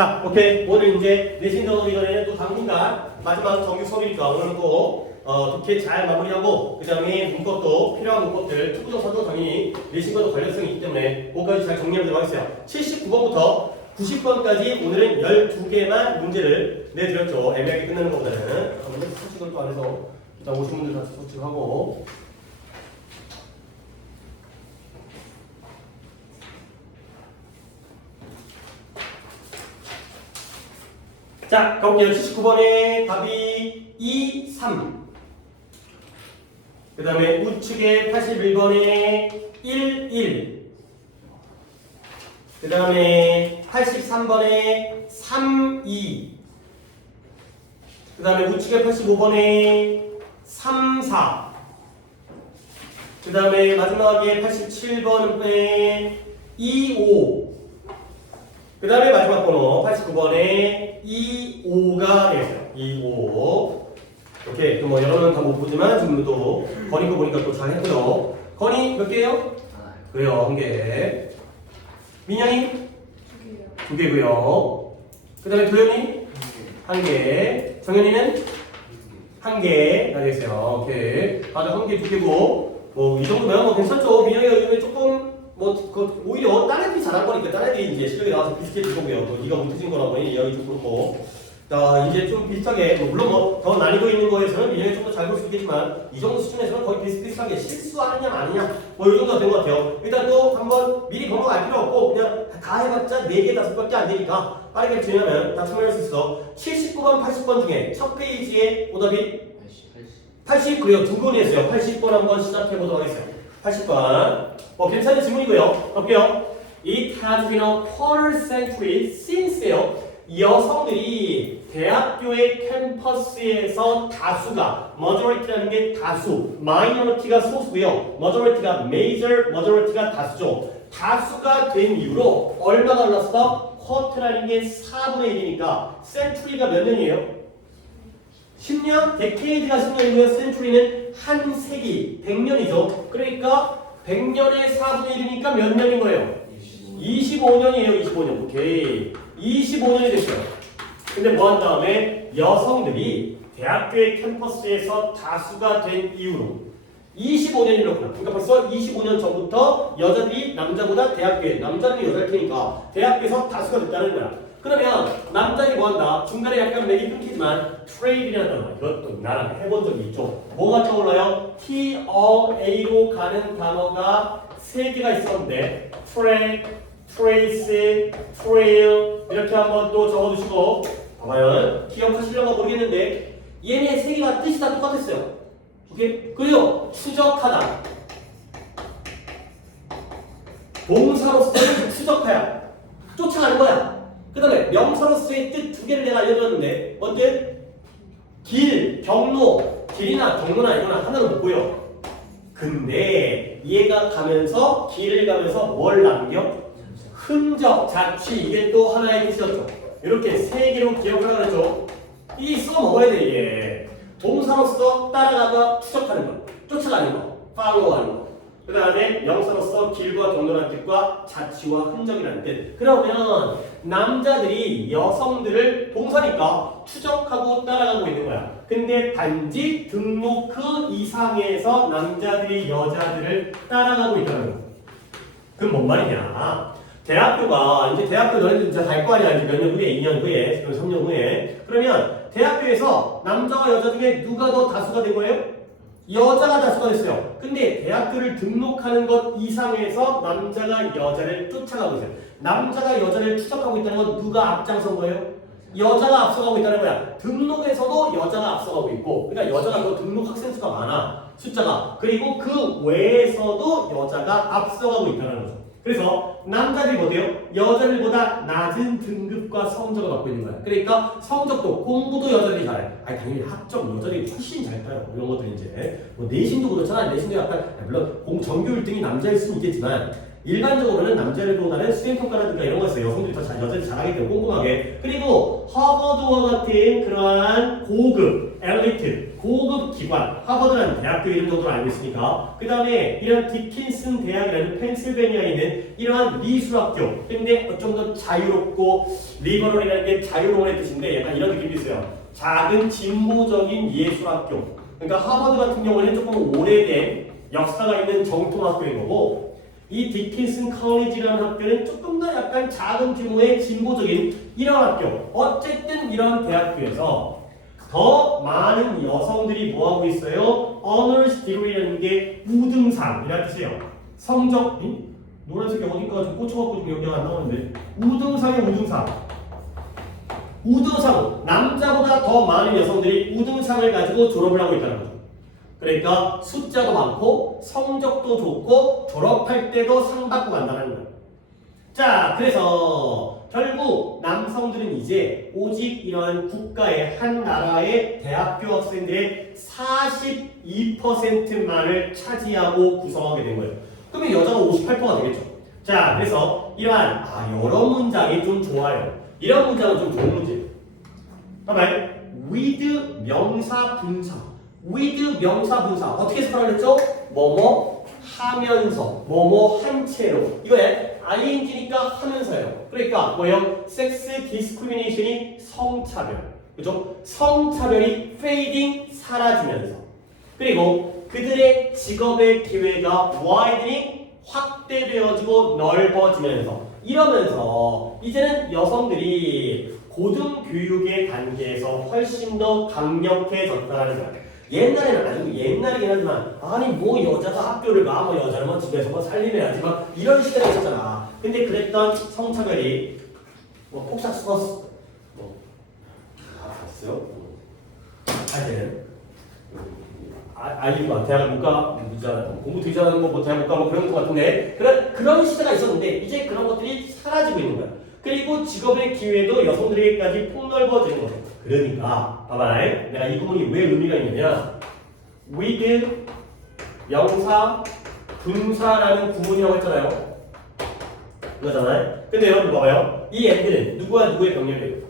자, 오케이. 오늘 이제 내신 들어오기 전에는 또 당분간 마지막 정규 수업이니까 오늘 또 좋게 잘 마무리하고 그 다음에 문법도 필요한 문법들 특구정사도 당연히 내신과도 관련성이 있기 때문에 그거까지 잘 정리하도록 하겠어요. 79번부터 90번까지 오늘은 12개만 문제를 내드렸죠. 애매하게 끝나는 것보다는 먼저 소식을 또 안 해서 일단 오신 분들 같이 소식하고 자, 가볼게요. 79번에 답이 2, 3. 그 다음에 우측에 81번에 1, 1. 그 다음에 83번에 3, 2. 그 다음에 우측에 85번에 3, 4. 그 다음에 마지막에 87번에 2, 5. 그 다음에 마지막 번호 89번에 2, 5가 되겠어요. 2, 5. 오케이. 또 뭐 여러분은 다 못 보지만 지금 또 건이 거 보니까 또 잘 했고요. 건이 몇 개예요? 그래요. 한 개. 민영이? 두 개고요. 그 다음에 도현이? 한 개. 정현이는? 한 개. 되겠어요. 오케이. 다들 한 개, 두 개고. 뭐 이 정도면 뭐 괜찮죠. 민영이가 요즘에 조금 오히려 딴 애들이 잘한 거니까 딴 애들이 이제 실력이 나와서 비슷해질 거고요. 또 네가 못해진 거라고 이야기 좀 그렇고. 자, 이제 좀 비슷하게, 물론 뭐 더 난이도 있는 거에서는 민영이 좀 더 잘 볼 수 있겠지만 이 정도 수준에서는 거의 비슷비슷하게 실수하느냐 마느냐 뭐 이 정도가 된 것 같아요. 일단 또 한번 미리 번호 알 필요 없고 그냥 다 해봤자 4개, 5개밖에 안 되니까 빠르게 진행하면 다 참여할 수 있어. 79번, 80번 중에 첫 페이지에 오답이 80, 그래요. 두 분이 했어요. 80번 한번 시작해보도록 하겠습니다. 80번. 괜찮은 질문이고요. 볼게요. It has been a quarter century since요. 여성들이 대학교의 캠퍼스에서 다수가 majority라는 게 다수, minority가 소수고요. majority가 major, majority가 다수죠. 다수가 된 이후로 얼마가 올랐어? quarter라는 게 4분의 1이니까 century가 몇 년이에요? 10년? 데케이드가 10년이고요. century는 한 세기, 100년이죠. 그러니까 100년의 4분의 1이니까 몇 년인 거예요? 25년이에요. 25년. 오케이. 25년이 됐어요. 근데 뭐 한 다음에 여성들이 대학교의 캠퍼스에서 다수가 된 이후로 25년이라고. 그러니까 벌써 25년 전부터 여자들이 남자보다 대학교에, 남자들이 여자일 테니까 대학교에서 다수가 됐다는 거야. 그러면 남자들이 뭐 한다? 중간에 약간 맥이 끊기지만 트레이드라는 단어, 이것도 나랑 해본 적이 있죠. 뭐가 떠올라요? TRA로 가는 단어가 3개가 있었는데 트레이드, 트레이스, 트레일 이렇게 한번 또 적어두시고 봐봐요. 기억하시려고 모르겠는데 얘네 3개가 뜻이 다 똑같았어요. 오케이? 그리고 추적하다. 동사로서는 추적하야. 쫓아가는 거야. 그 다음에 명사로서의 뜻 2개를 내가 알려줬는데 먼저 길, 경로, 길이나 경로나 이거나 하나는 못 보여. 근데 얘가 가면서 길을 가면서 뭘 남겨? 흔적, 자취, 이게 또 하나의 뜻이었죠. 이렇게 3개로 기억을 하라 그랬죠. 이 써먹어야 돼, 이게. 동사로서 따라가다 추적하는 거, 쫓아가는 거, follow하는 거. 그 다음에 명사로서 길과 경로라는 뜻과 자취와 흔적이라는 뜻. 그러면 남자들이 여성들을 동사니까 추적하고 따라가고 있는 거야. 근데 단지 등록그 이상에서 남자들이 여자들을 따라가고 있다는 거. 그럼 뭔 말이냐? 대학교가 이제 대학교 너희들 이제 갈 거 아니야. 이제 몇 년 후에, 2년 후에, 3년 후에. 그러면 대학교에서 남자와 여자 중에 누가 더 다수가 된 거예요? 여자가 다수가 됐어요. 근데 대학교를 등록하는 것 이상에서 남자가 여자를 쫓아가고 있어요. 남자가 여자를 추적하고 있다는 건 누가 앞장선 거예요? 여자가 앞서가고 있다는 거야. 등록에서도 여자가 앞서가고 있고, 그러니까 여자가 더 등록 학생 수가 많아. 숫자가. 그리고 그 외에서도 여자가 앞서가고 있다는 거죠. 그래서 남자들이 뭐돼요? 여자들보다 낮은 등급과 성적을 갖고 있는 거야. 그러니까 성적도 공부도 여자들이 잘해. 아니 당연히 학점 여자들이 훨씬 잘 따요. 이런 것들이 이제 뭐 내신도 그렇잖아. 내신도 약간 물론 전교 1등이 남자일 수는 있겠지만 일반적으로는 남자들보다는 수행평가라든가 이런 거에서 여성들이 더 여자들이 잘하기 때문에 꼼꼼하게. 그리고 하버드와 같은 그러한 고급, 엘리트, 고급 기관, 하버드라는 대학교 이름 정도로 알고 있으니까. 그 다음에 이런 디킨슨 대학이라는 펜실베니아에 있는 이러한 미술학교. 근데 좀 더 자유롭고 리버럴이라는 게 자유로운의 뜻인데 약간 이런 느낌이 있어요. 작은 진보적인 예술학교. 그러니까 하버드 같은 경우는 조금 오래된 역사가 있는 정통학교인 거고, 이 디킨슨 컬리지라는 학교는 조금 더 약간 작은 규모의 진보적인 이런 학교. 어쨌든 이런 대학교에서 더 많은 여성들이 뭐하고 있어요? Honors Degree라는 게 우등상이라는 뜻이에요. 성적, 노란색이 어디까지 꽂혀갖고 지금 여기가 안 나오는데, 우등상의 우등상. 우등상, 남자보다 더 많은 여성들이 우등상을 가지고 졸업을 하고 있다는 거죠. 그러니까 숫자도 많고 성적도 좋고 졸업할 때도 상 받고 간다는 거예요. 자, 그래서 결국 남성들은 이제 오직 이런 국가의 한 나라의 대학교 학생들의 42%만을 차지하고 구성하게 된 거예요. 그러면 여자가 58%가 되겠죠. 자, 그래서 이러한 여러 문장이 좀 좋아요. 이런 문장은 좀 좋은 문제예요. 봐봐요. with 명사 분사. with 명사 분사 어떻게 해석하라고 했죠? 뭐뭐 하면서, 뭐뭐 한 채로. 이거에 ing니까 하면서예요. 그러니까 뭐예요? 섹스 디스크리미네이션이 성차별. 그죠? 성차별이 fading 사라지면서. 그리고 그들의 직업의 기회가 widening 확대되어지고 넓어지면서. 이러면서 이제는 여성들이 고등교육의 단계에서 훨씬 더 강력해졌다는 거예요. 옛날에는 아주 옛날이긴 하지만 아니 뭐 여자가 학교를 가 뭐 여자는 뭐 집에서 뭐 살림해야지 막 이런 시대가 있었잖아. 근데 그랬던 성차별이 뭐 폭삭 쏟았어. 봤어요? 아재는 아이가 대학을 못 가, 공부 되지 않은 거뭐 대학 못 가, 뭐 그런 것 같은데 그런 시대가 있었는데 이제 그런 것들이 사라지고 있는 거야. 그리고 직업의 기회도 여성들에게까지 폭넓어지는 거예요. 그러니까 봐봐, 내가 이 구문이 왜 의미가 있느냐? with 명사 분사라는 구문이라고 했잖아요. 이거잖아요. 근데 여러분 봐봐요. 이 and는 누구와 누구의 병렬이에요?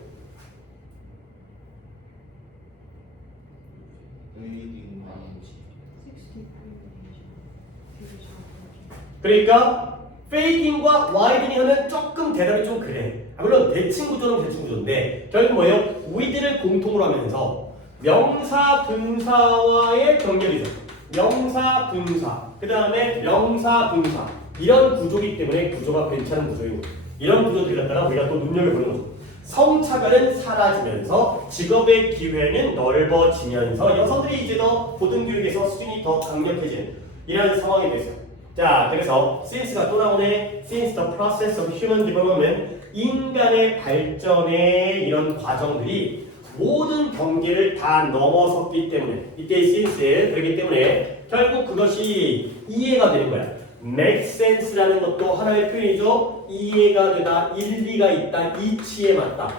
그러니까 fading과 widening 하면 조금 대답이 좀 그래. 물론 대칭 구조는 대칭 구조인데 결국 뭐예요? with를 공통으로 하면서 명사 분사와의 병렬이죠. 명사 분사 그 다음에 명사 분사 이런 구조이기 때문에 구조가 괜찮은 구조인 거예요. 이런 구조들이 갖다가 우리가 또 눈여겨보는 거죠. 성차별은 사라지면서 직업의 기회는 넓어지면서 여성들이 이제 더 고등교육에서 수준이 더 강력해지는 이런 상황이 됐어요. 자, 그래서 since가 또 나오네. since the process of human development, 인간의 발전의 이런 과정들이 모든 경계를 다 넘어섰기 때문에 이때 since 그렇기 때문에 결국 그것이 이해가 되는 거야. make sense라는 것도 하나의 표현이죠. 이해가 되다, 일리가 있다, 이치에 맞다.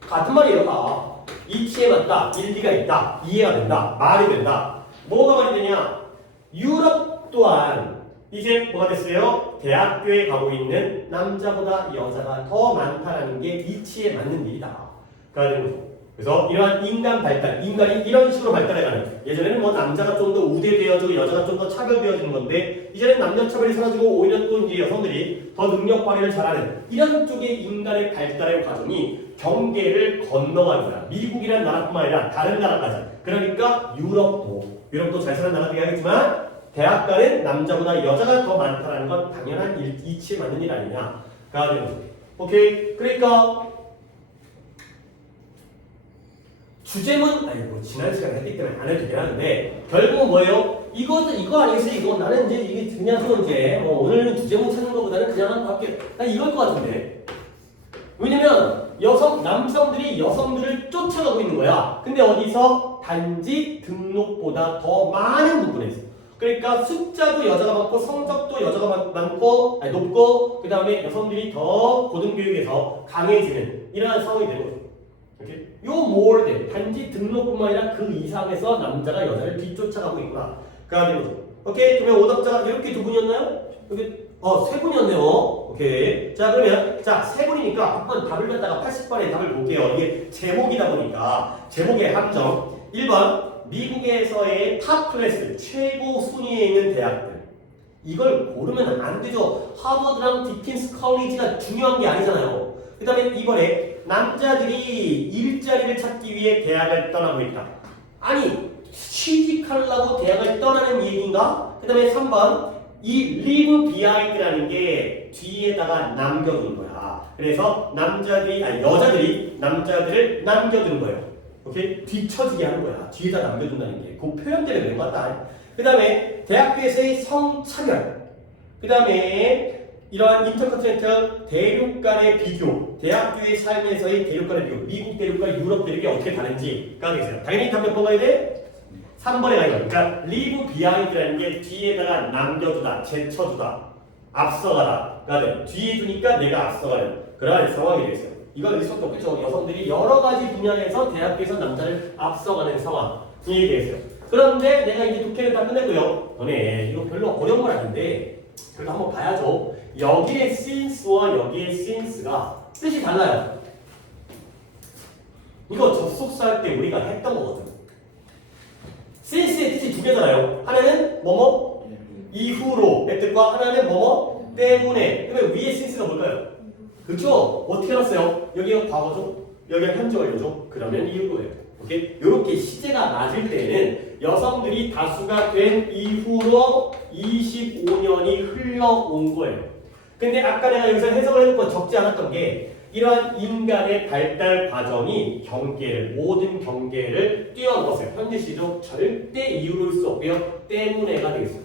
같은 말이에요. 다. 이치에 맞다, 일리가 있다, 이해가 된다, 말이 된다. 뭐가 말이 되냐? 유럽 또한 이제 뭐가 됐어요? 대학교에 가고 있는 남자보다 여자가 더 많다라는 게 이치에 맞는 일이다. 가 되는 거죠. 그래서 이러한 인간 발달, 인간이 이런 식으로 발달해가는. 예전에는 뭐 남자가 좀 더 우대되어지고 여자가 좀 더 차별되어지는 건데 이제는 남녀 차별이 사라지고 오히려 또 이제 여성들이 더 능력 발휘를 잘하는 이런 쪽의 인간의 발달의 과정이 경계를 건너가는 거야. 미국이란 나라뿐만 아니라 다른 나라까지. 그러니까 유럽도 잘 사는 나라 되겠지만 대학 가는 남자보다 여자가 더 많다는 건 당연한 이치에 맞는 일 아니냐가 되는 거죠. 오케이? 그러니까 주제문 뭐 지난 시간에 했기 때문에 안 해도 되긴 하는데 결국은 뭐예요? 이거 아니겠어요? 이거 나는 이제 이게 그냥 이제 오늘은 주제문 찾는 것보다는 그냥 한 거 할게. 난 이걸 것 같은데. 왜냐면 남성들이 여성들을 쫓아가고 있는 거야. 근데 어디서? 단지 등록보다 더 많은 부분에서. 그러니까 숫자도 여자가 많고 성적도 여자가 높고 그 다음에 여성들이 더 고등교육에서 강해지는 이러한 상황이 되는 거죠. 이렇게 요 more than 단지 등록뿐만 아니라 그 이상에서 남자가 여자를 뒤쫓아가고 있구나. 가 되는 거죠. 오케이? 그러면 오답자가 이렇게 두 분이었나요? 여기 세 분이었네요. 오케이. 자, 그러면, 자, 세 분이니까 한번 답을 갖다가 80번에 답을 볼게요. 이게 제목이다 보니까, 제목의 함정. 1번, 미국에서의 탑 클래스, 최고 순위에 있는 대학들. 이걸 고르면 안 되죠. 하버드랑 디킨스 컬리지가 중요한 게 아니잖아요. 그 다음에 2번에, 남자들이 일자리를 찾기 위해 대학을 떠나고 있다. 아니, 취직하려고 대학을 떠나는 얘기인가? 그 다음에 3번, 이 leave behind라는 게 뒤에다가 남겨두는 거야. 그래서 여자들이 남자들을 남겨두는 거예요. 오케이? 뒤처지게 하는 거야. 뒤에다 남겨둔다는 게. 그 표현 때문에 그런 것 같다. 그 다음에 대학교에서의 성차별. 그 다음에 이러한 인터컨티넨탈 대륙 간의 비교. 대학교의 삶에서의 대륙 간의 비교. 미국 대륙과 유럽 대륙이 어떻게 다른지가 되겠어요. 당연히 답 몇 번 가야 돼? 3번에 가야 돼. 그러니까 leave behind라는 게 뒤에다가 남겨두다, 제쳐두다, 앞서가다가 돼. 뒤에 두니까 내가 앞서가는 그러한 상황이 되겠어요. 이건 있을 수밖에 없겠죠. 여성들이 여러 가지 분야에서 대학교에서 남자를 앞서가는 상황이 되겠어요. 그런데 내가 이제 독해를 다 끝내고요. 너네 이거 별로 어려운 건 아닌데 그래도 한번 봐야죠. 여기에 since와 여기에 since가 뜻이 달라요. 이거 접속사 할 때 우리가 했던 거거든. since의 뜻이 두 개잖아요. 하나는 뭐뭐 이후로의 뜻과 하나는 뭐뭐 때문에. 그러면 위에 since가 뭘까요? 그렇죠? 어떻게 알았어요? 여기가 과거죠? 여기가 현재 완료죠? 그러면 이후로예요. 오케이? 이렇게 시제가 맞을 때는 여성들이 다수가 된 이후로 25년이 흘러온 거예요. 근데 아까 내가 여기서 해석을 해놓고 적지 않았던 게 이러한 인간의 발달 과정이 모든 경계를 뛰어넘었어요. 현재 시조 절대 이유로일 수 없고요. 때문에가 되겠어요.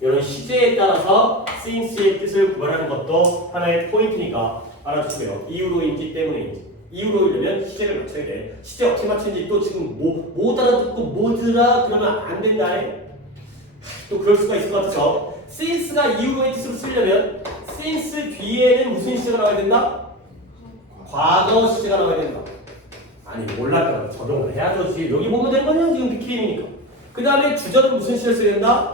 이런 시제에 따라서 since의 뜻을 구별하는 것도 하나의 포인트니까 알아주세요. 이유로인지 때문에인지. 이유로이려면 시제를 맞춰야 돼. 시제 어떻게 맞추는지 또 지금 못 알아듣고 뭐더라 그러면 안 된다. 또 그럴 수가 있을 것 같죠. since가 이유로의 뜻으로 쓰려면 since 뒤에는 무슨 시제가 나와야 된다? 과거 시제가 나와야 된다. 아니 몰랐다. 적용을 해야죠. 지금 여기 보면 되는 거냐? 지금 BKM이니까. 그 다음에 주절은 무슨 시제를 써야 된다?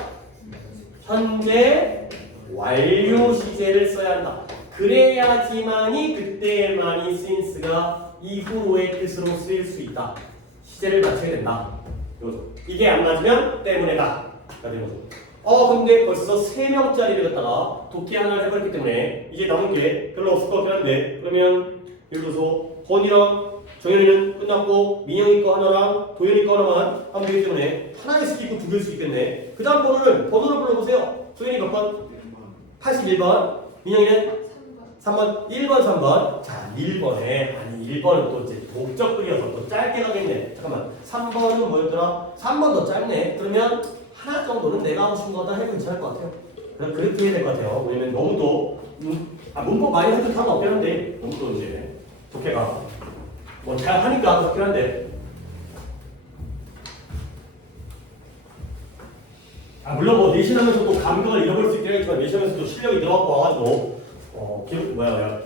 현재 완료 시제를 써야 한다. 그래야지만이 그때만이 since가 이후로의 뜻으로 쓰일 수 있다. 시제를 맞춰야 된다. 이거죠. 이게 안 맞으면 때문에다. 되는 거죠. 근데 벌써 3명짜리를 갖다가 독해 하나를 해버렸기 때문에 이제 남은 게 별로 없을 것 같긴 한데 그러면 예를 들어서 건이랑 정현이는 끝났고 민영이 거 하나랑 도현이 거 하나만 하면 되기 때문에 하나일 수도 있고 2개일 수도 있겠네. 그 다음 번호를 불러보세요. 도현이 몇 번? 81번. 민영이는? 3번. 1번, 3번. 자, 1번에 아니 1번은 또 이제 목적글이어서 또 짧게 가겠네. 잠깐만. 3번은 뭐였더라? 3번 더 짧네. 그러면 하나 정도는 내가 하고 싶은 거다 해도 괜찮을 것 같아요. 그렇게 해야 될 것 같아요. 왜냐면 너무 또 문법 많이 해도 상관없긴 한데 너무 또 이제 독해가 뭐 잘 하니까 그렇긴 한데 물론 뭐 내신하면서 또 감각을 잃어버릴 수 있긴 하지만 내신하면서 또 실력이 늘어갖고 와가지고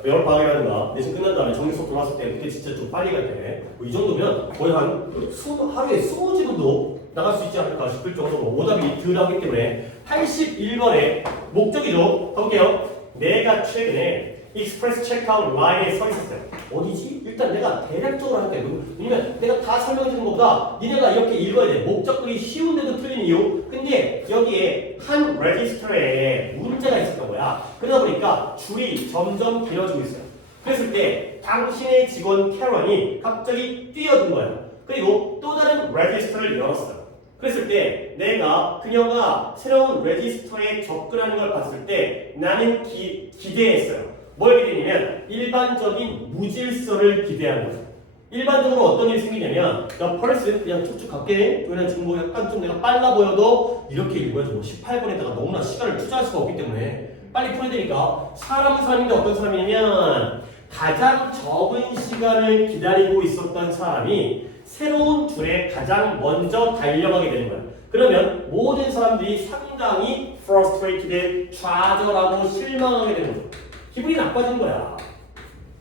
매월 방학이라든가 내신 끝난 다음에 정기 수업 들어왔을 때 그때 진짜 좀 빨리 갈 때 뭐 이 정도면 거의 하루에 20지분도 나갈 수 있지 않을까 싶을 정도로 오답이 덜하기 때문에 81번에 목적이죠. 가볼게요. 내가 최근에 익스프레스 체크아웃 라인에 서 있었어요. 어디지? 일단 내가 대략적으로 할게. 왜냐면 내가 다 설명해 주는 것보다 니네가 이렇게 읽어야 돼. 목적글이 쉬운데도 틀린 이유. 근데 여기에 한 레지스터에 문제가 있었던 거야. 그러다 보니까 줄이 점점 길어지고 있어요. 그랬을 때 당신의 직원 캐런이 갑자기 뛰어든 거예요. 그리고 또 다른 레지스터를 열었어요. 그랬을 때 내가 그녀가 새로운 레지스터에 접근하는 걸 봤을 때 나는 기대했어요. 뭘 기대냐면 일반적인 무질서를 기대한 거죠. 일반적으로 어떤 일이 생기냐면 나 펄스 그냥 쭉쭉 갈게. 왜냐면 지금 뭐 약간 좀 내가 빨라 보여도 이렇게 읽어야죠. 18번에다가 너무나 시간을 투자할 수가 없기 때문에 빨리 풀어야 되니까 사람인데 어떤 사람이냐면 가장 적은 시간을 기다리고 있었던 사람이 새로운 줄에 가장 먼저 달려가게 되는 거예요. 그러면 모든 사람들이 상당히 frustrated, 좌절하고 실망하게 되는 거죠. 기분이 나빠진 거야.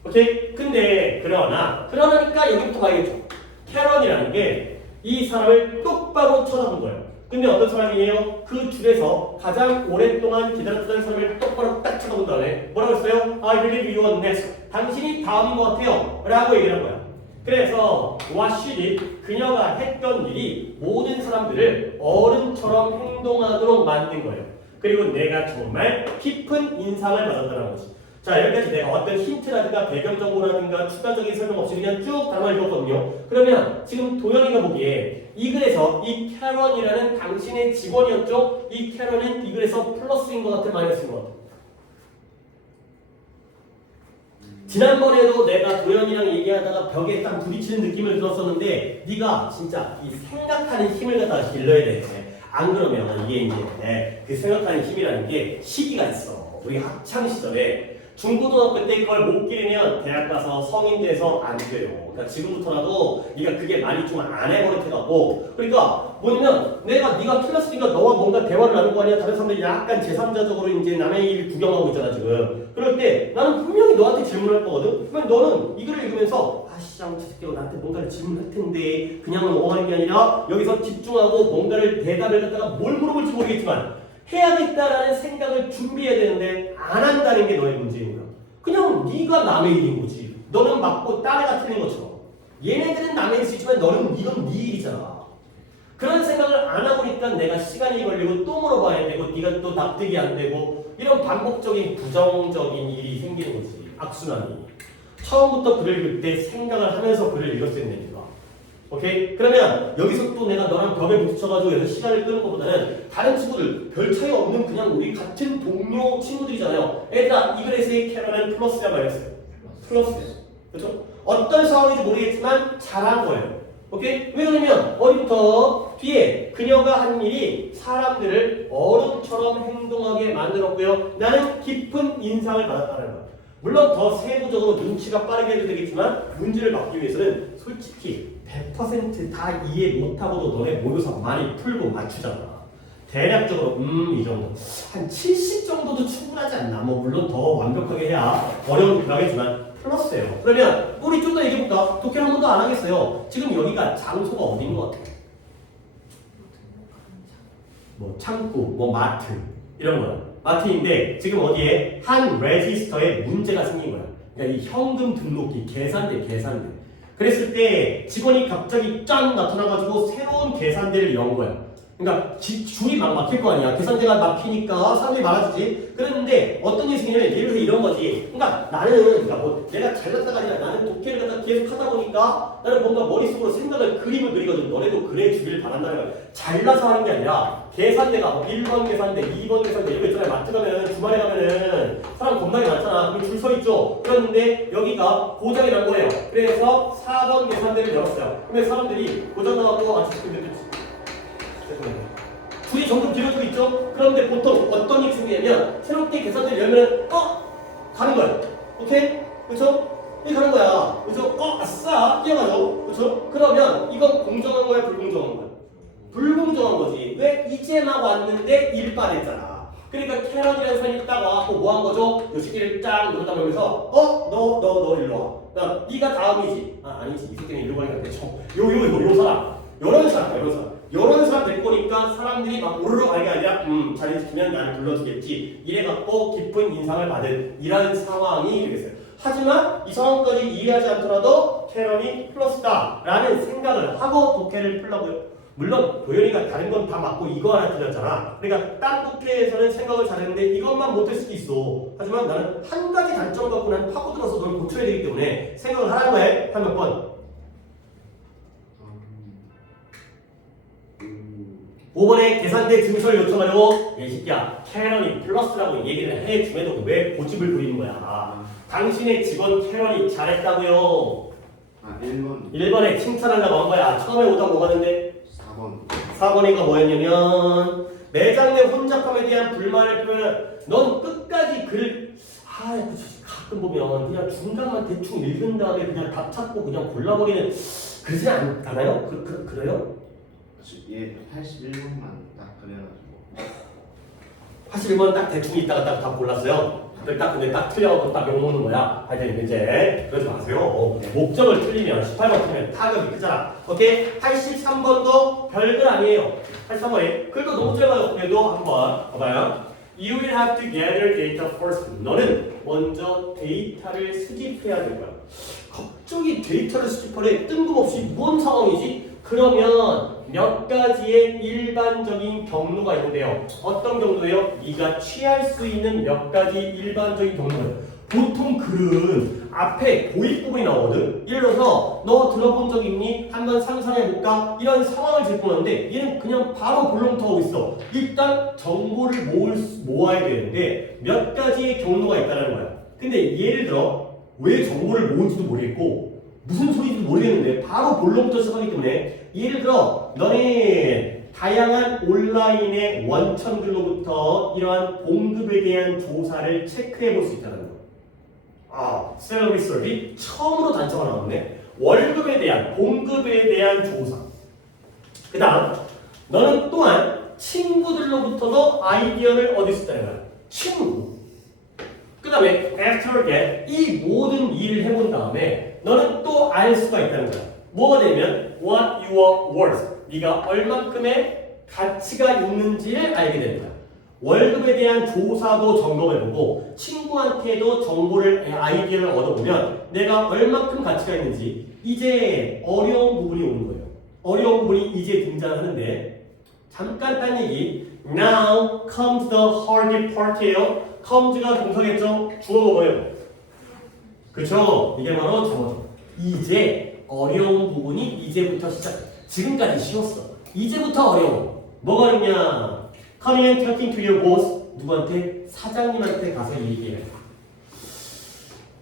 오케이? 근데 그러니까 여기부터 가야겠죠. 캐런이라는 게 이 사람을 똑바로 쳐다본 거예요. 근데 어떤 사람이에요? 그 줄에서 가장 오랫동안 기다렸던 사람을 똑바로 딱 쳐다본 다음에 뭐라고 했어요? I believe you are next. 당신이 다음인 것 같아요. 라고 얘기를 한 거야. 그래서 what she did, 그녀가 했던 일이 모든 사람들을 어른처럼 행동하도록 만든 거예요. 그리고 내가 정말 깊은 인상을 받았다는 거지. 자, 여기까지 내가 어떤 힌트라든가 배경 정보라든가 추가적인 설명 없이 그냥 쭉 단어를 읽었거든요. 그러면 지금 도영이가 보기에 이 글에서 이 캐런이라는 당신의 직원이었죠? 이 캐런은 이 글에서 플러스인 것 같아, 마이너스인 것 같아? 지난번에도 내가 도영이랑 얘기하다가 벽에 딱 부딪히는 느낌을 들었었는데 네가 진짜 이 생각하는 힘을 갖다가 길러야 돼. 안 그러면 이게 이제 그 생각하는 힘이라는 게 시기가 있어. 우리 학창 시절에 중고등학교 때 그걸 못 기르면 대학 가서 성인 돼서 안 돼요. 그러니까 지금부터라도 네가 그게 많이 좀 안 해버릇해갖고, 그러니까 뭐냐면 네가 틀렸으니까 너와 뭔가 대화를 나눌 거 아니야. 다른 사람들이 약간 제3자적으로 이제 남의 일 구경하고 있잖아 지금. 그럴 때 나는 분명히 너한테 질문할 거거든. 그러면 너는 이 글을 읽으면서 아씨랑 저 새끼가 나한테 뭔가를 질문할 텐데 그냥 넘어가는 게 아니라 여기서 집중하고 뭔가를 대답을 갖다가 뭘 물어볼지 모르겠지만 해야겠다라는 생각을 준비해야 되는데 안 한다는 게 너의 문제인 거야. 그냥 네가 남의 일인 거지. 너는 맞고 딴 애가 틀린 것처럼. 얘네들은 남의 일일 수 있지만 이건 네 일이잖아. 그런 생각을 안 하고 있다 내가 시간이 걸리고 또 물어봐야 되고 네가 또 납득이 안 되고 이런 반복적인 부정적인 일이 생기는 거지. 악순환이. 처음부터 글을 읽을 때 생각을 하면서 글을 읽었어야 되니까. 오케이? 그러면 여기서 또 내가 너랑 벽에 부딪혀가지고 여기서 시간을 끄는 것보다는 다른 친구들 별 차이 없는 그냥 우리 같은 동료 친구들이잖아요. 얘들아 이 글에서의 캐런은 플러스야 마이너스야? 플러스야. 그렇죠? 어떤 상황인지 모르겠지만 잘한 거예요. 오케이? 왜 그러냐면 어디부터 뒤에 그녀가 한 일이 사람들을 어른처럼 행동하게 만들었고요. 나는 깊은 인상을 받았다는 거야. 물론 더 세부적으로 눈치가 빠르게 해도 되겠지만 문제를 막기 위해서는 솔직히 100%다 이해 못하고도 너네 모의고사 많이 풀고 맞추잖아. 대략적으로 이 정도 한 70 정도도 충분하지 않나. 뭐 물론 더 완벽하게 해야 어려운 불가겠지만 플러스예요. 그러면 우리 좀 더 얘기해볼까? 독해를 한 번도 안 하겠어요. 지금 여기가 장소가 어디인 것 같아요? 뭐 창구, 뭐 마트 이런 거야. 마트인데 지금 어디에 한 레지스터에 문제가 생긴 거야. 그러니까 이 현금 등록기 계산대. 그랬을 때 직원이 갑자기 짠 나타나가지고 새로운 계산대를 연 거야. 그러니까 줄이 막 막힐 거 아니야. 계산대가 막히니까 사람들이 많아지지. 그랬는데 어떤 일이 생기냐면 예를 들어 이런 거지. 그러니까 나는 그러니까 뭐 내가 잘났다가 아니라 나는 독해를 갖다 계속 하다 보니까 나는 뭔가 머릿속으로 생각을 그림을 그리거든. 너네도 그래 주길 바란다는 거야. 잘나서 하는 게 아니라 계산대가 1번 계산대, 2번 계산대 이런 거 있잖아요. 마트 가면 주말에 가면은 사람 겁나게 많잖아. 그럼 줄 서 있죠. 그런데 여기가 고장이 난 거예요. 그래서 4번 계산대를 열었어요. 근데 사람들이 고장 나갖고 아직 줄이 점점 길어지고 있죠? 그런데 보통 어떤 일이 생기냐면 새롭게 계산대를 열면 가는 거야. 오케이? 그쵸? 이렇게 가는 거야. 그쵸? 아싸! 뛰어가죠? 그쵸? 그러면 이건 공정한 거야? 불공정한 거야? 불공정한 거지. 왜? 이제 막 왔는데 일반했잖아. 그러니까 캐런이라는 사람이 딱 와갖고 뭐 한 거죠? 요 새끼를 딱 누르다 보면서 너 일로 와. 네가 다음이지. 아니지. 이 새끼는 일로 가니까 대충 요 사람. 요런 사람 될 거니까 사람들이 막 오르러 가는 게 아니라 자리 지키면 나를 불러주겠지. 이래갖고 깊은 인상을 받은 이런 상황이 되겠어요. 하지만 이 상황까지 이해하지 않더라도 캐런이 플러스다라는 생각을 하고 독해를 풀라고요. 물론 도현이가 다른 건 다 맞고 이거 하나 틀렸잖아. 그러니까 딴 독해에서는 생각을 잘했는데 이것만 못할 수도 있어. 하지만 나는 한 가지 단점 갖고 난 파고들어서 널 고쳐야 되기 때문에 생각을 하라고 해. 한 몇 번? 5번에 계산대 증서를 요청하려고 이 새끼야 캐런이 플러스라고 얘기를 해줌에도 왜 고집을 부리는 거야. 당신의 직원 캐런이 잘했다고요. 1번에 칭찬하려고 한 거야. 처음에 오다 뭐 갔는데 4번이가 뭐였냐면 매장 내 혼잡함에 대한 불만을 표현. 넌 끝까지 글을 가끔 보면 그냥 중간만 대충 읽은 다음에 그냥 답 찾고 그냥 골라버리는 그러지 않아요? 그래요? 얘 81번만 딱 그래가지고 81번 딱 대충 있다가 딱 답 골랐어요. 근데 딱 틀려서 딱 욕먹는 거야. 하여튼 이제 그러지 마세요. 목적을 틀리면 18번 틀리면 타격이 크잖아. 오케이? 83번도 별거 아니에요. 83번에 글도 너무 짧아요. 그래도 한번 봐봐요. You will have to gather data first. 너는 먼저 데이터를 수집해야 될 거야. 갑자기 데이터를 수집하래. 뜬금없이 뭔 상황이지? 그러면 몇 가지의 일반적인 경로가 있는데요. 어떤 경로예요? 네가 취할 수 있는 몇 가지 일반적인 경로예요. 보통 글은 앞에 고입 부분이 나오거든. 예를 들어서 너 들어본 적 있니? 한번 상상해볼까? 이런 상황을 제공하는데 얘는 그냥 바로 본론부터 하고 있어. 일단 정보를 모아야 되는데 몇 가지의 경로가 있다는 거야. 근데 예를 들어 왜 정보를 모은지도 모르겠고 무슨 소리인지도 모르겠는데 바로 본론부터 시작하기 때문에 예를 들어 너네 다양한 온라인의 원천들로부터 이러한 봉급에 대한 조사를 체크해 볼 수 있다는 거. 셀러리 서비 처음으로 단서가 나왔네. 월급에 대한 봉급에 대한 조사. 그 다음 너는 또한 친구들로부터도 아이디어를 얻을 수 있다는 거야. 친구. 그 다음에 after that 이 모든 일을 해본 다음에 너는 또 알 수가 있다는 거야. 뭐가 되면 what you are worth. 네가 얼만큼의 가치가 있는지를 알게 되는 거야. 월급에 대한 조사도 점검해보고 친구한테도 정보를 아이디어를 얻어보면 내가 얼만큼 가치가 있는지 이제 어려운 부분이 오는 거예요. 어려운 부분이 이제 등장하는데 잠깐 딴 얘기. Now comes the hard part예요. comes가 동사겠죠? 주어가 뭐예요? 그쵸? 이게 바로 정어죠. 이제 어려운 부분이 이제부터 시작. 지금까지 쉬웠어. 이제부터 어려워. 뭐가 어렵냐? Coming and talking to your boss. 누구한테? 사장님한테 가서 얘기해.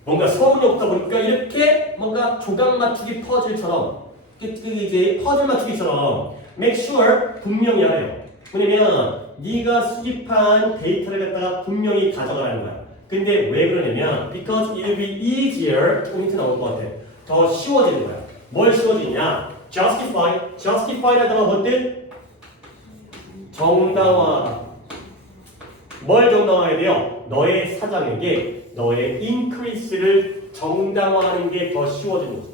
뭔가 소문이 없다 보니까 이렇게 뭔가 조각 맞추기 퍼즐처럼 이제 퍼즐 맞추기처럼 make sure 분명히 하래요. 뭐냐면 네가 수집한 데이터를 갖다가 분명히 가져가라는 거야. 근데 왜 그러냐면 because it will be easier 포인트 나올 것 같아. 더 쉬워지는 거야. 뭘 쉬워지냐? justify라는 단어가 뭔 뜻? 정당화하다. 뭘 정당화해야 돼요? 너의 사장에게 너의 increase를 정당화하는 게 더 쉬워지는 거죠.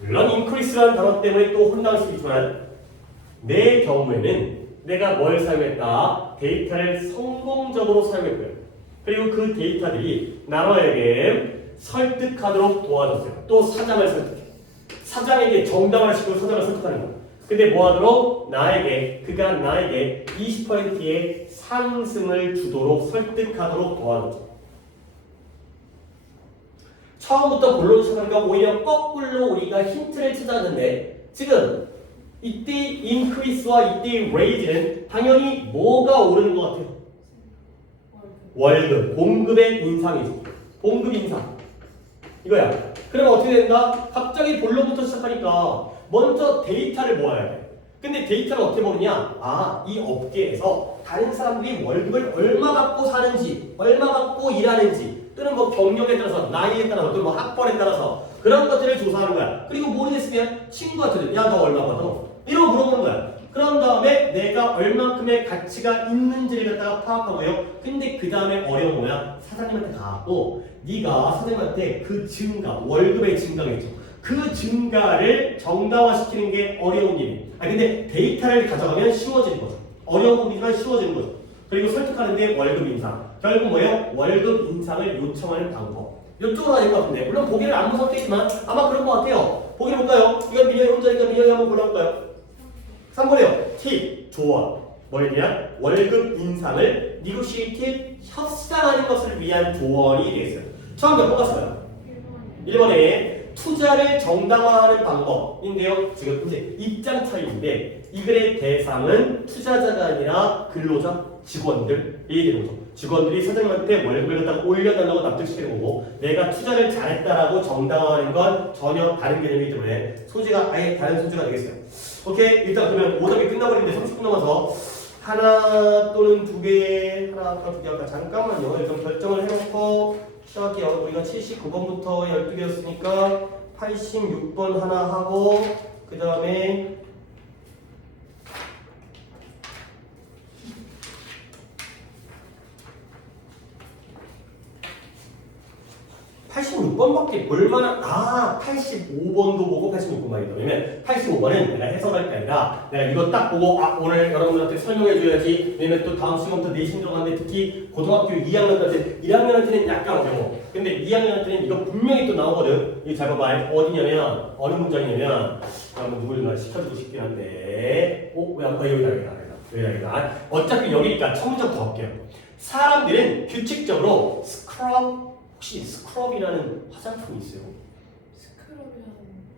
물론 increase라는 단어 때문에 또 혼날 수 있지만 내 경우에는 내가 뭘 사용했다? 데이터를 성공적으로 사용했고요. 그리고 그 데이터들이 나로에게 설득하도록 도와줬어요. 또 사장을 설득해. 사장에게 정당화를 시키고 사장을 설득하는 거야. 근데 뭐하도록? 그가 나에게 20%의 상승을 주도록 설득하도록 도와줬죠. 처음부터 본론을 시작하니까 오히려 거꾸로 우리가 힌트를 찾았는데 지금 이때 increase와 이때 raise는 당연히 뭐가 오르는 것 같아요? 월급, 봉급의 인상이죠. 봉급 인상. 이거야. 그러면 어떻게 된다? 갑자기 본론부터 시작하니까 먼저 데이터를 모아야 돼. 근데 데이터를 어떻게 모으냐? 이 업계에서 다른 사람들이 월급을 얼마 받고 사는지, 얼마 받고 일하는지, 또는 뭐 경력에 따라서, 나이에 따라서, 또는 뭐 학벌에 따라서 그런 것들을 조사하는 거야. 그리고 모르겠으면 친구한테 야, 너 얼마 받아? 이러고 물어보는 거야. 그런 다음에 내가 얼만큼의 가치가 있는지를 갖다가 파악하고요. 근데 그 다음에 어려운 거야. 사장님한테 가고 네가 사장님한테 그 증가, 월급의 증가겠죠. 그 증가를 정당화시키는 게 어려운 일이에요. 근데 데이터를 가져가면 쉬워지는 거죠. 어려운 부분이지만 쉬워지는 거죠. 그리고 설득하는데 월급 인상. 결국 뭐예요? 월급 인상을 요청하는 방법. 이쪽으로 가야 될 것 같은데 물론 보기를 안 무섭겠지만 아마 그런 것 같아요. 보기를 볼까요? 이건 민영이 혼자니까 민영이 한번 골라볼까요? 3번이요. 팁, 조언. 뭐였냐? 월급 인상을 negotiate, 협상하는 것을 위한 조언이 되겠어요. 처음 몇 번 갔어요? 1번에 투자를 정당화하는 방법인데요. 지금 이제 입장 차이인데 이 글의 대상은 투자자가 아니라 근로자, 직원들 얘기되는 거죠. 직원들이 사장님한테 월급을 갖다가 올려달라고 납득시키는 거고 내가 투자를 잘했다라고 정당화하는 건 전혀 다른 개념이기 때문에 소재가 아예 다른 소재가 되겠어요. 오케이, 일단 그러면 오답이 끝나버리는데 30분 남아서 하나 또는 두 개, 하나 아까 두 개 아까 잠깐만요. 일단 결정을 해놓고 시작할게요. 우리가 79번부터 12개였으니까 86번 하나 하고 그 다음에 86번밖에 볼만한 85번도 보고 86번만이다. 왜냐면 85번은 내가 해석할 게 아니라 내가 이거 딱 보고 오늘 여러분들한테 설명해 줘야지. 왜냐면 또 다음 시간부터 내신 들어가는데 특히 고등학교 2학년까지 1학년한테는 약간 어려워. 근데 2학년한테는 이거 분명히 또 나오거든. 이거 잘 봐봐. 어디냐면 어느 문장이냐면 한번 누굴 시켜주고 싶긴 한데 왜 안 봐? 여기다. 어차피 여기니까 첫 문장부터 할게요. 사람들은 규칙적으로 혹시 스크럽이라는 화장품이 있어요? 스크럽이라는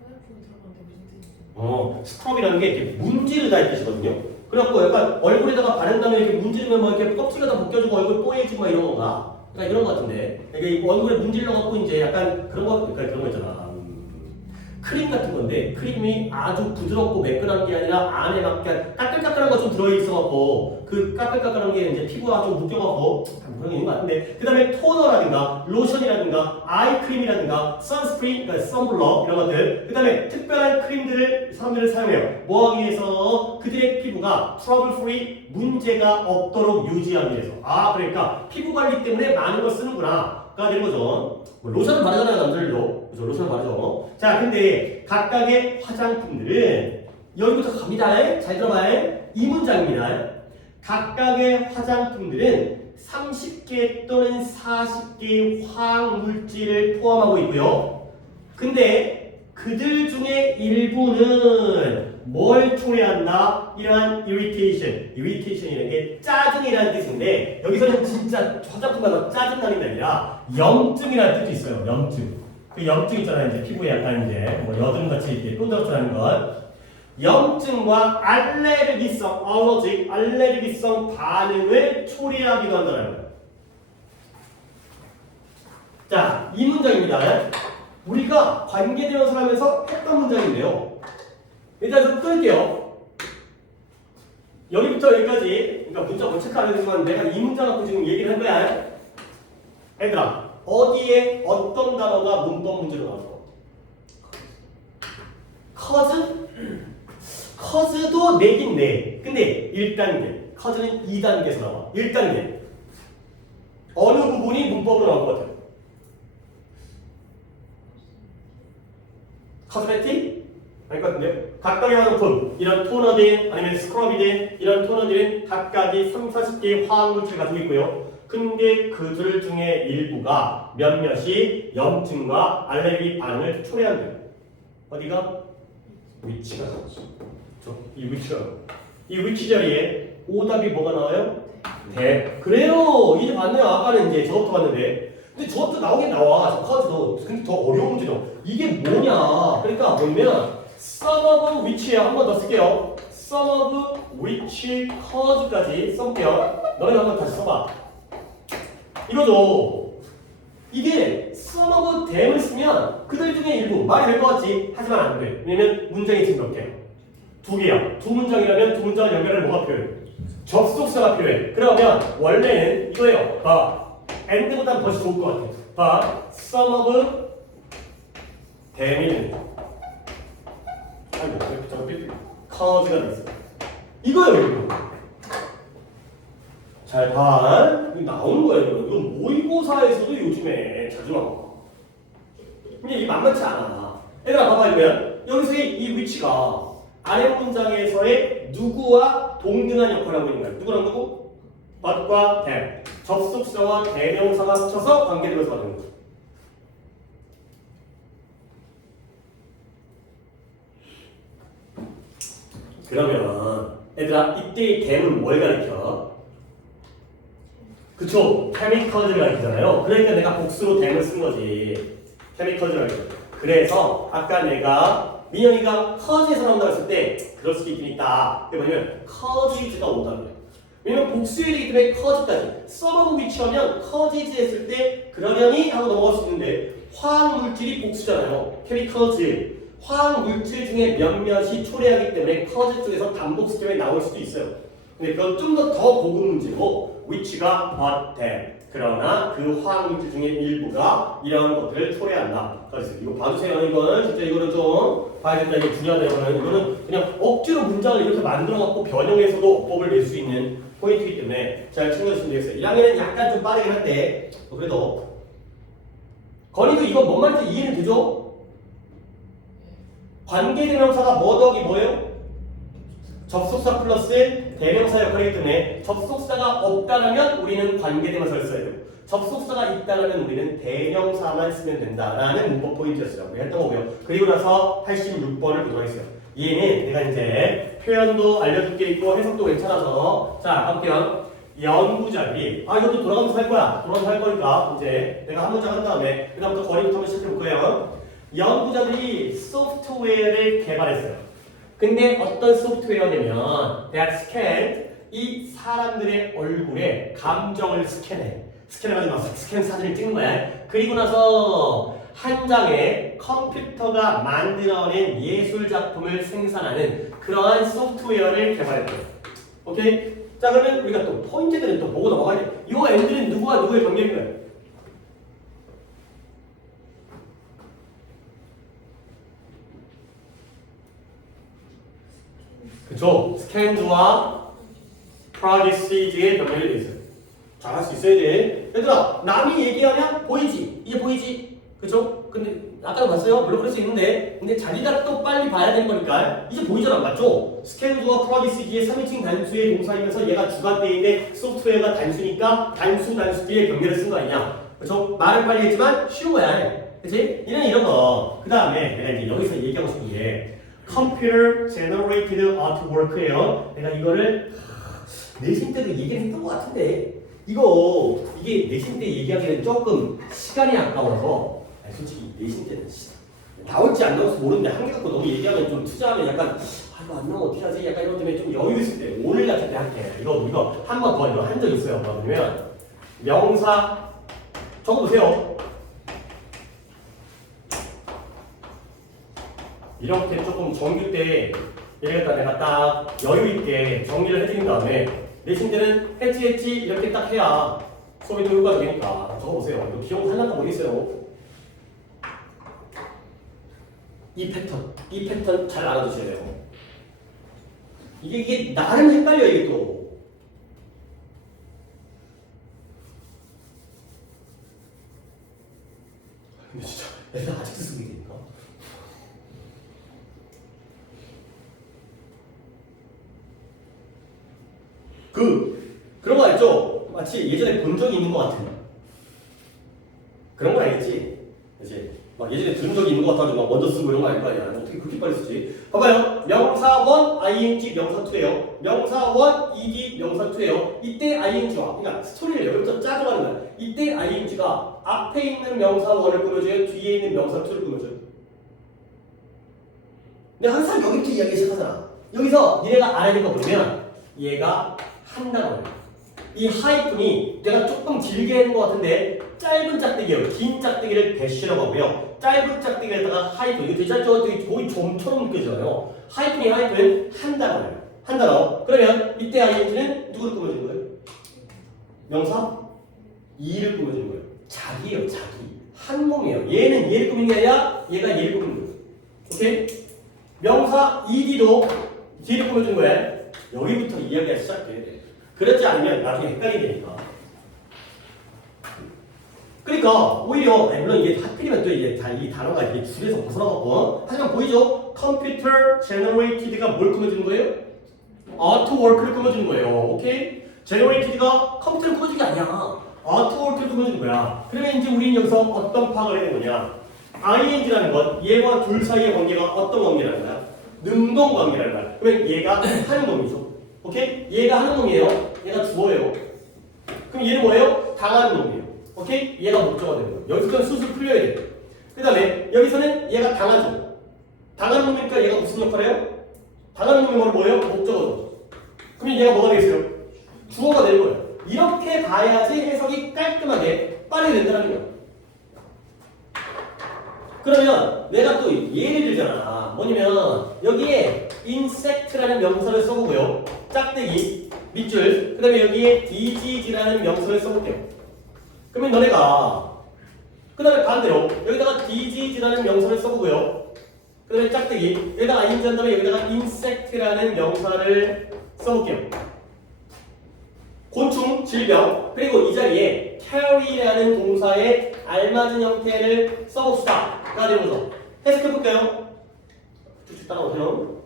화장품이 들어가는데 무슨 뜻이죠? 스크럽이라는 게 이렇게 문지르다의 뜻이거든요. 그래갖고 약간 얼굴에다가 바른 다음에 이렇게 문지르면 막 이렇게 껍질에다 벗겨주고 얼굴 뽀얘지고 막 이런 건가? 그러니까 이런 거 같은데. 이게 얼굴에 문질러갖고 이제 약간 그런 거 있잖아. 크림 같은 건데 크림이 아주 부드럽고 매끈한 게 아니라 안에 막 까끌까끌한 거 좀 들어있어갖고 그 까끌까끌한 게 이제 피부가 좀 묶여갖고 그런 게 있는 것 같은데 그 다음에 토너라든가 로션이라든가 아이크림이라든가 선스크린, 그러니까 선블럭 이런 것들 그 다음에 특별한 크림들을 사람들은 사용해요. 뭐 하기 위해서? 그들의 피부가 트러블 프리 문제가 없도록 유지하기 위해서. 그러니까 피부 관리 때문에 많은 걸 쓰는구나 가 되는 거죠. 로션을 바르잖아요, 남자들도. 그죠? 로션을 바르죠. 자, 근데 각각의 화장품들은 여기부터 갑니다. 잘 들어봐요. 이 문장입니다. 각각의 화장품들은 30개 또는 40개의 화학물질을 포함하고 있고요. 근데 그들 중에 일부는 뭘 초래한다? 이러한 irritation이라는 게 짜증이라는 뜻인데 여기서는 진짜 화장품마다 짜증나는 게 아니라 염증이라는 뜻도 있어요. 염증. 그 염증 있잖아요. 이제 피부에 약간 이제 뭐 여드름같이 이렇게 또들어뜨리는 것. 염증과 알레르기성 반응을 초래하기도 한다는 거예요. 자, 이 문장입니다. 우리가 관계대명사를 하면서 했던 문장인데요. 일단 좀 끊을게요. 여기부터 여기까지, 그러니까 문자 못 체크 안 해주지만 내가 이 문장 갖고 지금 얘기를 한 거야. 얘들아, 어디에 어떤 단어가 문법 문제로 나왔어? cause도 내긴 내. 근데 1단계. cause는 2단계에서 나와. 1단계. 어느 부분이 문법으로 나올 것 같아요? cosmetic? 아닐 것 같은데요? 각각의 화장품, 이런 토너든 아니면 스크럽이든 이런 토너들은 각각이 30-40개의 화학물질을 가지고 있고요. 근데 그들 중에 일부가 몇몇이 염증과 알레르기 반응을 초래한대요. 어디가? 위치가 나오죠. 이 위치 자리에 오답이 뭐가 나와요? 대. 그래요. 이제 봤네요. 아까는 이제 저것도 봤는데. 근데 저것도 나오긴 나와. 저 카드도. 근데 더 어려운 문제죠. 이게 뭐냐? 그러니까 보면 some of which야. 한 번 더 쓸게요. some of which cause까지 써볼게요. 너네 한번 다시 써봐. 이거죠. 이게 some of them을 쓰면 그들 중에 일부 말이 될 것 같지. 하지만 안 돼. 왜냐면 문장이 지금 몇 개야? 2개야. 두 문장이라면 두 문장을 연결을 뭐가 필요해? 접속사가 필요해. 그러면 원래는 이거예요. 봐. and보다는 벌써 좋을 것 같아. 봐. some of them이 아이고, 저거 삐삐. cause가 돼 있어. 이거예요, 이거. 잘 봐. 이거 나오는 거예요. 이건 모의고사에서도 요즘에 자주 나와. 근데 이게 만만치 않아. 얘들아, 봐봐, 이거야. 여기서의 이 위치가 아래 문장에서의 누구와 동등한 역할을 하고 있는 거야. 누구랑 누구? but과 them. 접속사와 대명사가 합쳐서 관계대명사가 되는 거야. 그러면 얘들아, 이때의 them은 뭘 가리켜? 그쵸? chemicals를 가리키잖아요. 그러니까 내가 복수로 them을 쓴 거지. chemicals를 가리켜. 그래서 아까 내가 민영이가 cause에서 나온다고 했을 때 그럴 수도 있긴 있다. 그게 뭐냐면 cause가 온다고요. 왜냐면 복수해야 되기 때문에 cause까지. some of which 하면 causes 했을 때 그러려니 하고 넘어갈 수 있는데 화학물질이 복수잖아요. chemicals. 화학물질 중에 몇몇이 초래하기 때문에 cause 쪽에서 단복 시점에 나올 수도 있어요. 근데 그건 좀 더 고급 문제고 which가 but them. 그러나 그 화학물질 중에 일부가 이런 것들을 초래한다. 그래서 이거 봐주세요. 이거는 진짜 이거는 좀 봐야 된다. 이게 중요하다. 이거는 그냥 억지로 문장을 이렇게 만들어갖고 변형해서도 어법을 낼 수 있는 포인트이기 때문에 잘 챙겨주시면 되겠어요. 1학년은 약간 좀 빠르긴 한데 그래도 건이도 이거 뭔 말인지 이해는 되죠? 관계대명사가 뭐 더하기 뭐예요? 접속사 플러스 대명사 역할이기 때문에 접속사가 없다라면 우리는 관계대명사를 써야 돼요. 접속사가 있다라면 우리는 대명사만 쓰면 된다라는 문법 포인트였어요. 우리 했던 거고요. 그리고 나서 86번을 보도록 하겠어요. 얘는 내가 이제 표현도 알려줄 게 있고 해석도 괜찮아서 자 가볼게요. 연구자들이 이것도 돌아가면서 할 거야. 돌아가면서 할 거니까 이제 내가 한 문장 한 다음에 그 다음부터 거리부터 한번 시작해 볼 거예요. 연구자들이 소프트웨어를 개발했어요. 근데 어떤 소프트웨어냐면 that scanned 이 사람들의 얼굴에 감정을 스캔해. 스캔해가지고 스캔 사진을 찍는 거야. 그리고 나서 한 장의 컴퓨터가 만들어낸 예술 작품을 생산하는 그러한 소프트웨어를 개발했대요. 오케이? 자 그러면 우리가 또 포인트들은 또 보고 넘어가야 돼. 이 애들은 누구와 누구의 관계일까요? 그쵸? 스캔드와 프로듀시즈의 병렬이 돼 있어요. 잘할 수 있어야 돼. 얘들아, 남이 얘기하면 보이지? 이게 보이지? 그쵸? 근데 아까도 봤어요. 물론 그럴 수 있는데 근데 자기가 또 빨리 봐야 되는 거니까 이제 보이잖아. 맞죠? 스캔드와 프로듀시즈의 3인칭 단수의 동사이면서 얘가 주관대인데 소프트웨어가 단수니까 단수 뒤에 병렬을 쓴 거 아니냐? 그쵸? 말은 빨리 했지만 쉬운 거야. 그치? 이런 거. 그 다음에 내가 이제 여기서 얘기하고 싶은 게 Computer Generated Artwork예요. 내가 이거를 내신 때도 얘기했던 것 같은데 이게 내신 때 얘기하기는 조금 시간이 아까워서 솔직히 내신 때는 나올지 안 나올지 모르는데 한개 갖고 너무 얘기하면 좀 투자하면 약간 이거 안 나오면 어떻게 하지? 약간 이런 때문에 좀 여유 있을 때 오늘 같은 때 할게. 이거 한 번 더 이거 한 적 있어요. 뭐냐면 명사 적어보세요. 이렇게 조금 정규 때 이래갖다 내가 딱 여유 있게 정리를 해드린 다음에 내신 때는 했지 이렇게 딱 해야 수업이 좀 효과적이니까 적어보세요. 이거 비용 하나도 못 있어요. 이 패턴 잘 알아두셔야 돼요. 이게 나름 헷갈려 이게 또. 근데 진짜 애들 아직도 쓰고 있니까? 그런 거 알죠? 마치 예전에 본 적이 있는 것 같은 그런 건 알겠지? 그치? 막 예전에 들은 적이 있는 것 같아가지고 막 먼저 쓰고 이런 거 아닐 거 아니야. 어떻게 그렇게 빨리 쓰지? 봐봐요. 명사 원, ing, 명사 투예요. 명사 원, ed, 명사 투예요. 이때 ing와 그러니까 스토리를 여기부터 짜져가는 거야. 이때 ing가 앞에 있는 명사 원을 꾸며줘요. 뒤에 있는 명사 투를 꾸며줘요. 근데 항상 여기부터 이야기 시작하잖아. 여기서 니네가 알아야 될 거 보면 얘가 한 단어예요. 이 하이픈이 내가 조금 길게 하는 것 같은데 짧은 짝대기예요. 긴 짝대기를 대쉬라고 하고요. 짧은 짝대기에다가 하이픈 이거 되게 짧죠? 되게 거의 점처럼 느껴져요. 하이픈은 한 단어예요. 한 단어. 그러면 이때 ing는 누구를 꾸며주는 거예요? 명사? 이를 꾸며주는 거예요. 자기예요. 자기. 한 몸이에요. 얘는 얘를 꾸미는 게 아니라 얘가 얘를 꾸미는 거예요. 오케이? 명사 ed도 뒤를 꾸며주는 거예요. 여기부터 이야기가 시작돼야 돼. 그렇지 않으면 나중에 헷갈리니까. 그러니까 오히려 물론 이게 하필이면 또 이게 이 단어가 이게 줄에서 벗어나갖고 하지만 보이죠? 컴퓨터 제너레이티드가 뭘 꾸며주는 거예요? 아트워크를 꾸며주는 거예요. 오케이? 제너레이티드가 컴퓨터를 꾸며주는 게 아니야. 아트워크를 꾸며주는 거야. 그러면 이제 우리는 여기서 어떤 파악을 해야 되는 거냐? ing라는 건 얘와 둘 사이의 관계가 어떤 관계라는 거야? 능동 관계라는 거야. 그러면 얘가 하는 놈이죠. 오케이? 얘가 하는 놈이에요. 얘가 주어예요. 그럼 얘는 뭐예요? 당하는 놈이에요. 오케이? 얘가 목적어가 되는 거예요. 여기서는 수술 풀려야 돼요. 그 다음에 여기서는 얘가 당하죠. 당하는 놈이니까 얘가 무슨 역할을 해요? 당하는 놈이 뭐예요? 목적어죠. 그러면 얘가 뭐가 되겠어요? 주어가 되는 거예요. 이렇게 봐야지 해석이 깔끔하게 빠르게 된다는 거예요. 그러면 내가 또 예를 들잖아. 뭐냐면 여기에 insect라는 명사를 써보고요. 짝대기, 밑줄, 그 다음에 여기에 disease라는 명사를 써볼게요. 그러면 너네가 그 다음에 반대로 여기다가 disease라는 명사를 써보고요. 그 다음에 짝대기, 여기다가 ing 한 다음에 여기다가 insect라는 명사를 써볼게요. 곤충, 질병, 그리고 이 자리에 carry라는 동사에 알맞은 형태를 써봅시다. 가 되는 거죠. 해석해볼까요? 쭉쭉 따라오세요.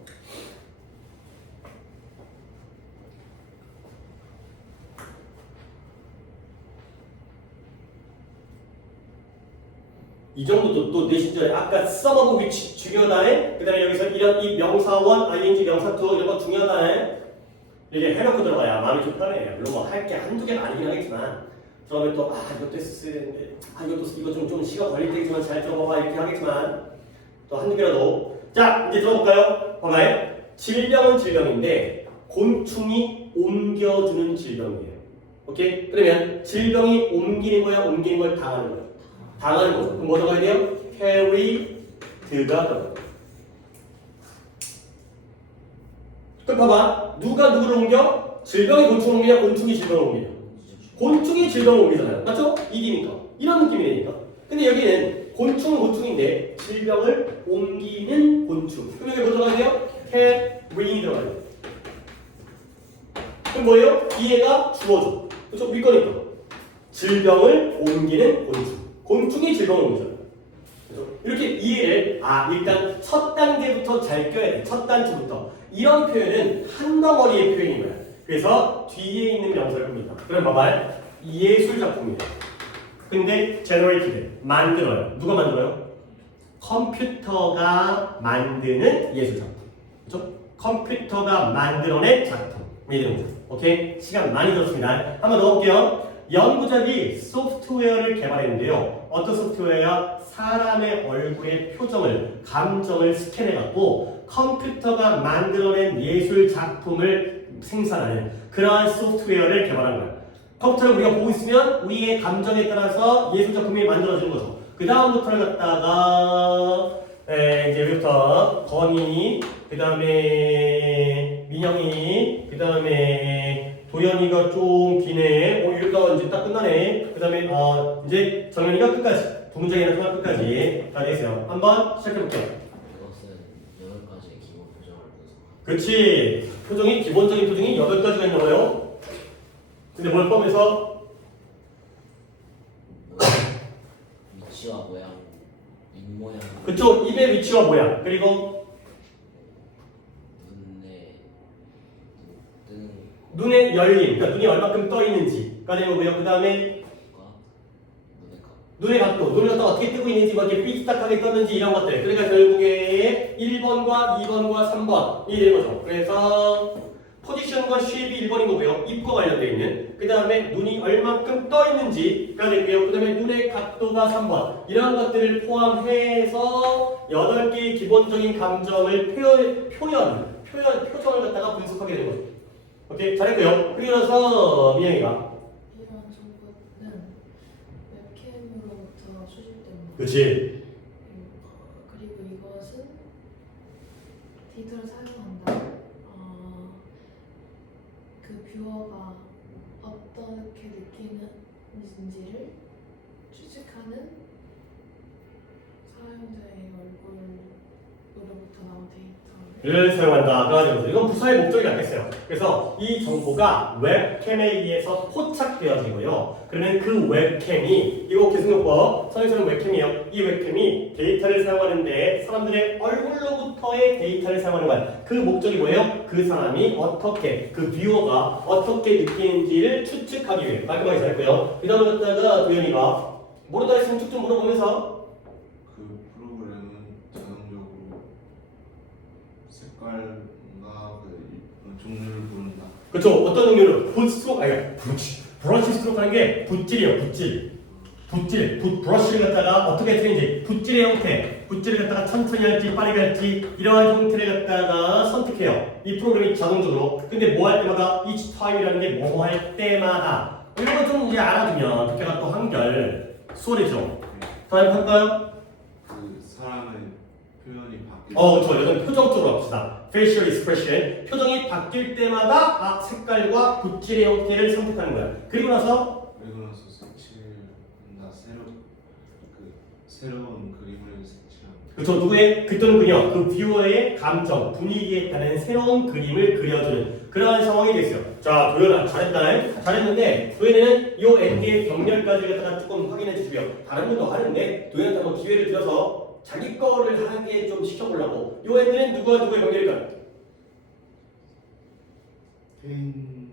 이 정도도 또 내신절에 아까 써먹은 위치 중요하다네. 그 다음에 여기서 이런 이 명사원, ing, 명사투 이런 거 중요하다네. 이렇게 해놓고 들어가야 마음이 좀 편해요. 물론 뭐 할 게 한두 개가 아니긴 하겠지만 그러면 또 이것도 했어야 되는데 이거 좀 시간 걸릴 때지만 잘 들어봐봐 이렇게 하겠지만 또 한두 개라도 자 이제 들어볼까요? 봐봐요. 질병은 질병인데 곤충이 옮겨주는 질병이에요. 오케이? 그러면 질병이 옮기는 거야? 옮기는 걸 당하는 거야? 당하는 거죠. 그럼 뭐 들어가야 돼요? carry 들어가. 그럼 봐봐. 누가 누구를 옮겨? 질병이 곤충을 옮기냐? 곤충이 질병을 옮기냐? 곤충이 질병을 옮기잖아요. 맞죠? 이기니까. 이런 느낌이 되니까. 근데 여기는 곤충은 곤충인데 질병을 옮기는 곤충. 그럼 여기 뭐 들어가야 돼요? carry 들어가야 돼요. 그럼 뭐예요? 이해가 주어져. 그렇죠? 윗거니까. 질병을 옮기는 곤충. 곤충이 질병을 옮기잖아요. 그렇죠? 이렇게 이해를 일단 첫 단계부터 잘 껴야 돼. 첫 단추부터. 이런 표현은 한 덩어리의 표현인 거야. 그래서 뒤에 있는 명사를 봅니다. 그럼 봐봐요. 예술 작품이에요. 근데 generated 만들어요. 누가 만들어요? 컴퓨터가 만드는 예술 작품. 그렇죠? 컴퓨터가 만들어낸 작품이 되는 거죠. 오케이? 시간 많이 들었습니다. 한번 넣어볼게요. 연구자들이 소프트웨어를 개발했는데요. 어떤 소프트웨어야? 사람의 얼굴의 표정을, 감정을 스캔해갖고 컴퓨터가 만들어낸 예술 작품을 생산하는 그러한 소프트웨어를 개발한 거야. 컴퓨터를 우리가 보고 있으면 우리의 감정에 따라서 예술 작품이 만들어지는 거죠. 그 다음부터를 갖다가 이제 여기부터 건이, 그 다음에 민영이, 그 다음에 도연이가 좀 기네. 여기가 이제 딱 끝나네. 그 다음에 이제 정연이가 끝까지. 두 문장이나 통합 끝까지 다 되세요. 한번 시작해볼게요. 이것은 8가지의 기본 표정을 분석합니다. 그렇지. 표정이 기본적인 표정이 8가지가 있나 봐요. 근데 뭘 포함해서? 위치와 모양, 입모양, 그쪽 입의 위치와 모양. 그리고 눈의 열림. 그러니까 눈이 얼마큼 떠 있는지가 되고요. 그 다음에 눈의 각도, 눈이 어떻게 뜨고 있는지, 뭐 이렇게 삐딱하게 떴는지 이런 것들. 그러니까 결국에 1번과 2번과 3번이 되는 거죠. 그래서 포지션과 쉐입이 1번인 거고요. 입과 관련되어 있는. 그 다음에 눈이 얼만큼 떠 있는지가 되고요. 그 다음에 눈의 각도가 3번. 이런 것들을 포함해서 8개의 기본적인 감정을 표정을 갖다가 분석하게 되는 거죠. 오케이, 잘했고요. 그리고 나서 미영이가. 이런 정보는 웹캠으로부터 수집됩니다. 그렇지. 그리고 이것은 데이터를 사용한다. 그 뷰어가 어떻게 느끼는지를 추측하는 사용자의 얼굴로부터 나온 데이터를 를 사용한다가 되면서 이건 부사의 목적이 낫겠어요. 그래서 이 정보가 웹캠에 의해서 포착되어지고요. 그러면 그 웹캠이 이거 계승요법 선생님은 웹캠이에요. 이 웹캠이 데이터를 사용하는데 사람들의 얼굴로부터의 데이터를 사용하는 거야. 그 목적이 뭐예요? 그 사람이 어떻게 그 뷰어가 어떻게 느끼는지를 추측하기 위해 깔끔하게 잘했고요. 그 다음에 갖다가 도현이가 모르다 했으면 쭉 좀 물어보면서 그 프로그램은 자동적으로 색깔과 그 종류를 부른다. 그렇죠. 어떤 종류를 붓스트로크 브러쉬 스트로크 하는 게 붓질이에요. 브러쉬를 갖다가 어떻게 트는지 붓질의 형태, 붓질을 갖다가 천천히 할지 빠르게 할지 이러한 형태를 갖다가 선택해요. 이 프로그램이 자동적으로. 근데 뭐 할 때마다 each time이라는 게 뭐 할 때마다 이런 거 좀 이제 알아두면 그렇게 또 한결 수월해져. 다음 할까요? 그 사람의 표현이 바뀔 그렇죠. 이건 표정 쪽으로 갑시다. facial expression. 표정이 바뀔 때마다 색깔과 붓질의 형태를 선택하는 거야. 그리고 나서 색칠을 한다. 새로운 그림을 색칠한다. 그렇죠. 누구의 그 또는 그녀 그 뷰어의 감정 분위기에 따른 새로운 그림을 그려주는 그러한 상황이 됐어요. 자 도현아 잘했다. 잘했는데 도현이는 요 엔드의 병렬까지 갖다가 조금 확인해 주시고요. 다른 분도 하는데 도현한테 한번 기회를 드려서 자기 거를 하게 좀 시켜보려고. 요 엔드는 누구와 누구의 병렬일까요? 체인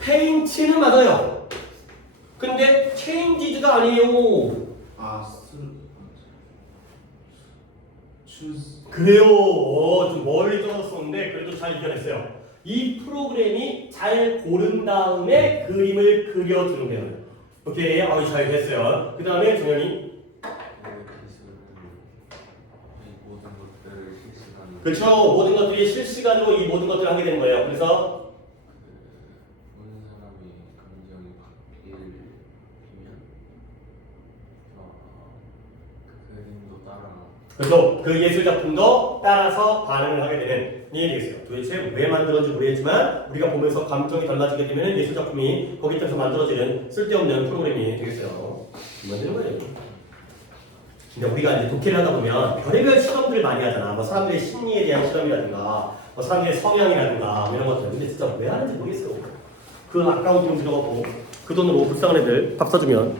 페인트는 맞아요. 근데 체인지드가 아니에요. 추스 그래요. 좀 멀리 떨어졌었는데 그래도 잘 이겨냈어요. 이 프로그램이 잘 고른 다음에 그림을 그려주는 거예요. 오케이, 잘 됐어요. 그 다음에 정현이. 모든 것들을 실시간으로 그렇죠. 모든 것들이 실시간으로 이 모든 것들을 하게 되는 거예요. 그래서 보는 사람이 감정이 바뀌면 그 그림도 따라 그래서 그 예술 작품도 따라서 반응을 하게 되는 이해되겠어요. 도대체 왜 만들었는지 모르겠지만 우리가 보면서 감정이 달라지게 되면 예술 작품이 거기에 따라서 만들어지는 쓸데없는 프로그램이 되겠어요. 만드는 거예요. 근데 우리가 이제 독해를 하다 보면 별의별 실험들을 많이 하잖아. 뭐 사람들의 심리에 대한 실험이라든가, 뭐 사람들의 성향이라든가 뭐 이런 것들. 근데 진짜 왜 하는지 모르겠어요. 그 아까운 돈 들어가고 그 돈으로 불쌍한 애들 밥 사주면